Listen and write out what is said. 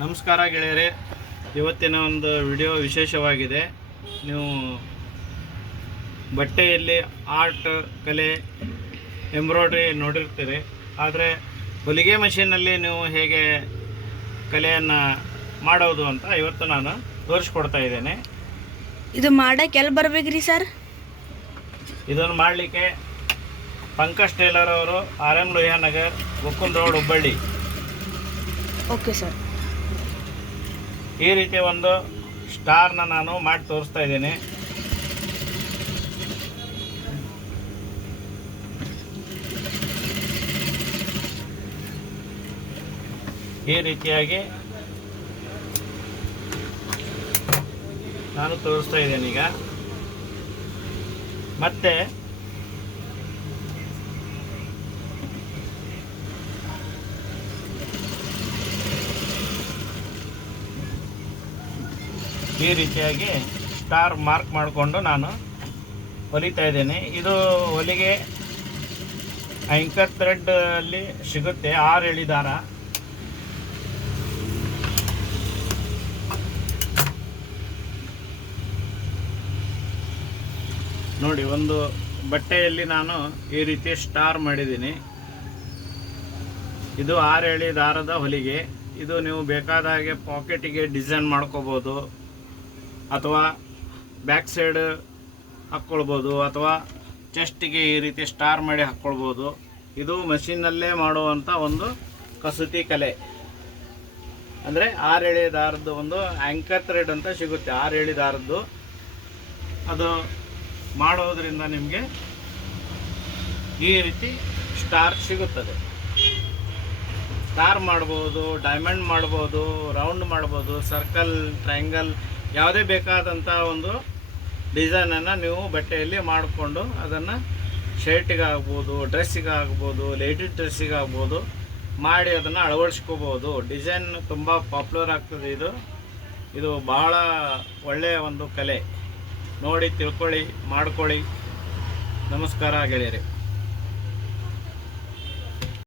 ನಮಸ್ಕಾರ ಗೆಳೆಯರೇ, ಇವತ್ತಿನ ಒಂದು ವಿಡಿಯೋ ವಿಶೇಷವಾಗಿದೆ. ನೀವು ಬಟ್ಟೆಯಲ್ಲಿ ಆರ್ಟ್ ಕಲೆ ಎಂಬ್ರಾಯ್ಡ್ರಿ ನೋಡಿರ್ತೀರಿ, ಆದರೆ ಹೊಲಿಗೆ ಮಷೀನಲ್ಲಿ ನೀವು ಹೇಗೆ ಕಲೆಯನ್ನು ಮಾಡೋದು ಅಂತ ಇವತ್ತು ನಾನು ತೋರಿಸ್ಕೊಡ್ತಾ ಇದ್ದೇನೆ. ಇದು ಮಾಡಕ್ಕೆ ಎಲ್ಲಿ ಬರ್ಬೇಕ್ರಿ ಸರ್? ಇದನ್ನು ಮಾಡಲಿಕ್ಕೆ ಪಂಕಜ್ ಟೇಲರ್ ಅವರು RM Lohia Nagar, Mukund road, Hubballi. Okay sir. ಈ ರೀತಿ ಒಂದು ಸ್ಟಾರ್ನ ನಾನು ಮಾಡಿ ತೋರಿಸ್ತಾ ಇದ್ದೀನಿ. ಈ ರೀತಿಯಾಗಿ ನಾನು ತೋರಿಸ್ತಾ ಇದ್ದೇನೆ. ಈಗ ಮತ್ತೆ ಈ ರೀತಿಯಾಗಿ ಸ್ಟಾರ್ ಮಾರ್ಕ್ ಮಾಡಿಕೊಂಡು ನಾನು ಹೊಲಿತಾ ಇದ್ದೇನೆ. ಇದು ಹೊಲಿಗೆ ಆಂಕರ್ ಥ್ರೆಡ್ ಅಲ್ಲಿ ಸಿಗುತ್ತೆ, 6 ಎಳೆ ದಾರ. ನೋಡಿ, ಒಂದು ಬಟ್ಟೆಯಲ್ಲಿ ನಾನು ಈ ರೀತಿ ಸ್ಟಾರ್ ಮಾಡಿದ್ದೀನಿ. ಇದು 6 ಎಳೆ ದಾರದ ಹೊಲಿಗೆ. ಇದು ನೀವು ಬೇಕಾದ ಹಾಗೆ ಪಾಕೆಟಿಗೆ ಡಿಸೈನ್ ಮಾಡ್ಕೋಬೋದು, ಅಥವಾ ಬ್ಯಾಕ್ ಸೈಡ್ ಹಾಕ್ಕೊಳ್ಬೋದು, ಅಥವಾ ಚೆಸ್ಟಿಗೆ ಈ ರೀತಿ ಸ್ಟಾರ್ ಮಾಡಿ ಹಾಕ್ಕೊಳ್ಬೋದು. ಇದು ಮಷೀನಲ್ಲೇ ಮಾಡುವಂಥ ಒಂದು ಕಸೂತಿ ಕಲೆ. ಅಂದರೆ 6 ಎಳೆ ದಾರದ್ದು ಒಂದು ಆ್ಯಂಕರ್ ಥ್ರೆಡ್ ಅಂತ ಸಿಗುತ್ತೆ, 6 ಎಳೆ ದಾರದ್ದು. ಅದು ಮಾಡೋದ್ರಿಂದ ನಿಮಗೆ ಈ ರೀತಿ ಸ್ಟಾರ್ ಸಿಗುತ್ತದೆ. ಸ್ಟಾರ್ ಮಾಡ್ಬೋದು, ಡೈಮಂಡ್ ಮಾಡ್ಬೋದು, ರೌಂಡ್ ಮಾಡ್ಬೋದು, ಸರ್ಕಲ್, ಟ್ರಯಾಂಗಲ್, ಯಾವುದೇ ಬೇಕಾದಂಥ ಒಂದು ಡಿಸೈನನ್ನು ನೀವು ಬಟ್ಟೆಯಲ್ಲಿ ಮಾಡಿಕೊಂಡು ಅದನ್ನು ಶರ್ಟಿಗೆ ಆಗ್ಬೋದು, ಡ್ರೆಸ್ಸಿಗೆ ಆಗ್ಬೋದು, ಲೇಡೀಸ್ ಡ್ರೆಸ್ಸಿಗೆ ಆಗ್ಬೋದು ಮಾಡಿ ಅದನ್ನು ಅಳವಡಿಸ್ಕೋಬೋದು. ಡಿಸೈನ್ ತುಂಬ ಪಾಪ್ಯುಲರ್ ಆಗ್ತದೆ. ಇದು ಬಹಳ ಒಳ್ಳೆಯ ಒಂದು ಕಲೆ. ನೋಡಿ, ತಿಳ್ಕೊಳ್ಳಿ, ಮಾಡ್ಕೊಳ್ಳಿ. ನಮಸ್ಕಾರ ಗೆಳೆಯರೇ.